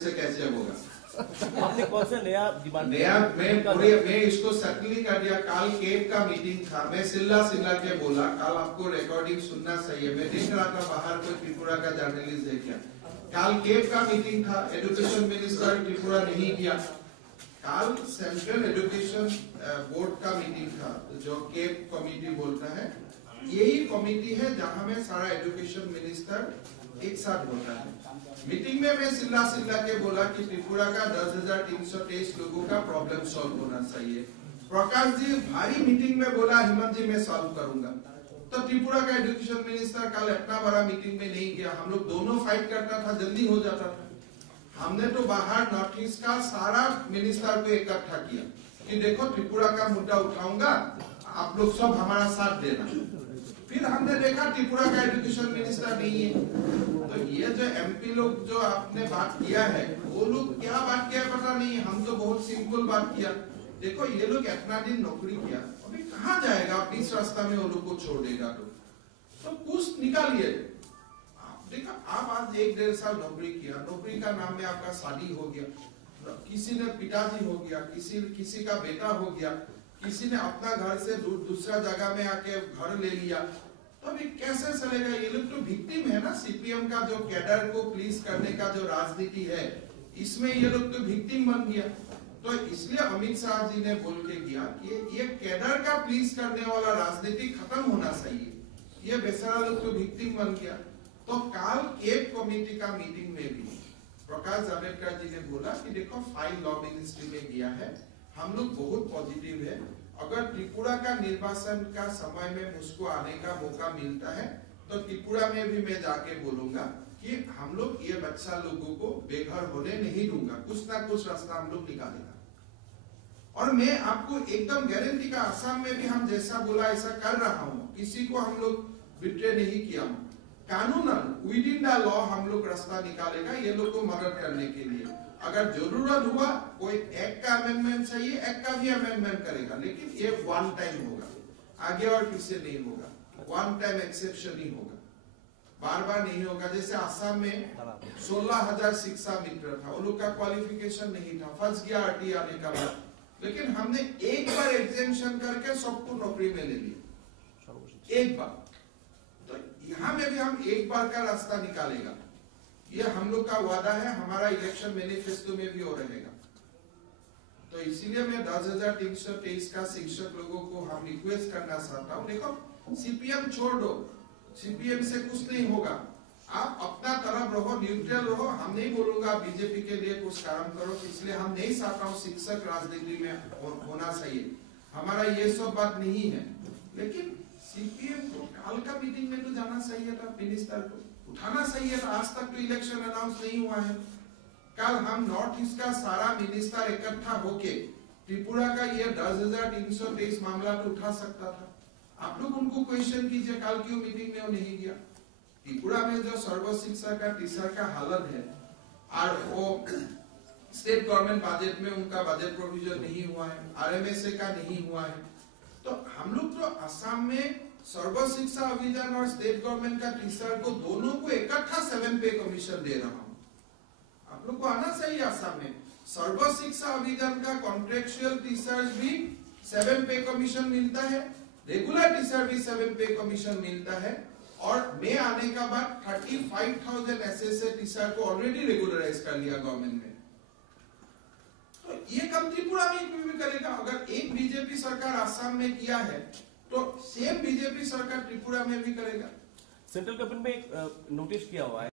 से कैसे होगा? आपने कौन सा नया डिमांड? मैं इसको सेटल कर दिया। कल केप का मीटिंग था, मैं सिल्ला के बोला कल आपको रिकॉर्डिंग सुनना चाहिए। मैं देख रहा था बाहर कोई त्रिपुरा का जर्नलिस्ट है क्या। कल केप का मीटिंग था, एजुकेशन मिनिस्टर त्रिपुरा नहीं किया। कल सेंट्रल एजुकेशन बोर्ड का मीटिंग था, जो केप कमिटी बोलता है, यही कमिटी है जहां में सारा एजुकेशन मिनिस्टर एक साथ होता है। मीटिंग में मैं सिल्ला के बोला कि त्रिपुरा का 10,323 लोगों का प्रॉब्लम सॉल्व होना चाहिए। प्रकाश जी भारी मीटिंग में बोला हेमंत जी मैं सॉल्व करूंगा। तो त्रिपुरा का एजुकेशन मिनिस्टर कल इतना बड़ा मीटिंग में नहीं गया। हम लोग दोनों फाइट करता था, जल्दी हो जाता था। हमने तो बाहर नॉर्थ ईस्ट का सारा मिनिस्टर को इकट्ठा किया कि देखो त्रिपुरा का मुद्दा उठाऊंगा, आप लोग सब हमारा साथ देना। फिर हमने देखा त्रिपुरा का एजुकेशन मिनिस्टर नहीं है। तो ये जो एमपी लोग जो आपने बात किया है, वो लोग क्या बात किया पता नहीं। हम तो बहुत सिंपल बात किया, देखो ये लोग इतना दिन नौकरी किया, अभी कहाँ जाएगा? बीच रास्ता में वो लोग को छोड़ देगा तो कुछ निकालिए। देखा आप आज 1-1.5 साल नौकरी किया, नौकरी का नाम में आपका शादी हो गया, किसी ने पिताजी हो गया, किसी का बेटा हो गया, किसी ने अपना घर से दूसरा जगह में आके घर ले लिया, तो अभी कैसे चलेगा? ये लोग तो विक्टिम है ना। सीपीएम का जो कैडर को प्लीज करने का जो राजनीति है, इसमें ये लोग तो विक्टिम बन गया। तो इसलिए अमित शाह जी ने बोल के किया कि ये कैडर का प्लीज करने वाला राजनीति खत्म होना चाहिए। ये बेचारा लोग तो विक्टिम बन गया। तो कल केप कमेटी का मीटिंग में भी प्रकाश जावड़ेकर जी ने बोला कि देखो फाइल लॉ मिनिस्ट्री में गया है, हम लोग बहुत पॉजिटिव है। अगर त्रिपुरा का निर्वाचन का समय में मुझको आने का मौका मिलता है तो त्रिपुरा में भी मैं जाके बोलूंगा कि हम लोग ये बच्चा लोगों को बेघर होने नहीं दूंगा, कुछ ना कुछ रास्ता हम लोग निकालेगा। और मैं आपको एकदम गारंटी का, आसाम में भी हम जैसा बोला ऐसा कर रहा हूँ, किसी को हम लोग बिट्रे नहीं किया। कानूनन विद इन द लॉ हम लोग रास्ता निकालेगा ये लोग को मदद करने के लिए। अगर जरूरत हुआ कोई एक का अमेंडमेंट चाहिए, एक का भी अमेंडमेंट करेगा, लेकिन ये वन टाइम होगा, आगे और पीछे नहीं होगा। वन टाइम एक्सेप्शन ही होगा, बार बार नहीं होगा। जैसे आसाम में 16,000 शिक्षा मित्र था, वो लोग का क्वालिफिकेशन नहीं था, फंस गया आरटी आने का बाद, लेकिन हमने एक बार एग्जेम्पशन करके सबको नौकरी में ले लिया, एक बार। तो यहाँ में भी हम एक बार का रास्ता निकालेगा, ये हम लोग का वादा है, हमारा इलेक्शन मैनिफेस्टो में भी हो रहेगा। तो इसीलिए मैं 10,323 का शिक्षक लोगों को हम रिक्वेस्ट करना चाहता हूँ, देखो सीपीएम छोड़ दो, सीपीएम से कुछ नहीं होगा, आप अपना तरफ रहो, न्यूट्रल रहो। हम नहीं बोलूंगा बीजेपी के लिए कुछ काम करो, इसलिए हम नहीं चाहता हूँ शिक्षक राजनीति में होना चाहिए, हमारा ये सब बात नहीं है। लेकिन सीपीएम को कल का मीटिंग में तो जाना चाहिए था, मिनिस्टर को उठाना चाहिए था। आज तक तो इलेक्शन अनाउंस नहीं हुआ है। कल हम नॉर्थ ईस्ट का सारा मिनिस्टर इकट्ठा होके त्रिपुरा का ये 10,323 मामला तो उठा सकता था। आप लोग उनको क्वेश्चन कीजिए, कल क्यों मीटिंग में वो नहीं गया? त्रिपुरा में जो सर्व शिक्षा का टीचर का हालत है, और वो स्टेट गवर्नमेंट बजट में उनका बजट प्रोविजन नहीं हुआ है, आरएमएसए का नहीं हुआ है। तो हम लोग तो असम में सर्व शिक्षा अभियान और स्टेट गवर्नमेंट का टीचर को दोनों को इकट्ठा 7 पे कमीशन दे रहा हूँ। आप लोग को आना चाहिए असम में। सर्व शिक्षा अभियान का कॉन्ट्रेक्चुअल टीचर्स भी 7 पे कमीशन मिलता है, रेगुलर टीचर भी 7 पे कमीशन मिलता है। और मैं आने का बाद 35,000 एसएसए टीचर को ऑलरेडी रेगुलराइज कर लिया गवर्नमेंट ने। तो ये काम त्रिपुरा में भी करेगा। अगर एक बीजेपी सरकार आसाम में किया है तो सेम बीजेपी सरकार त्रिपुरा में भी करेगा। सेंट्रल गवर्नमेंट में एक नोटिस किया हुआ है।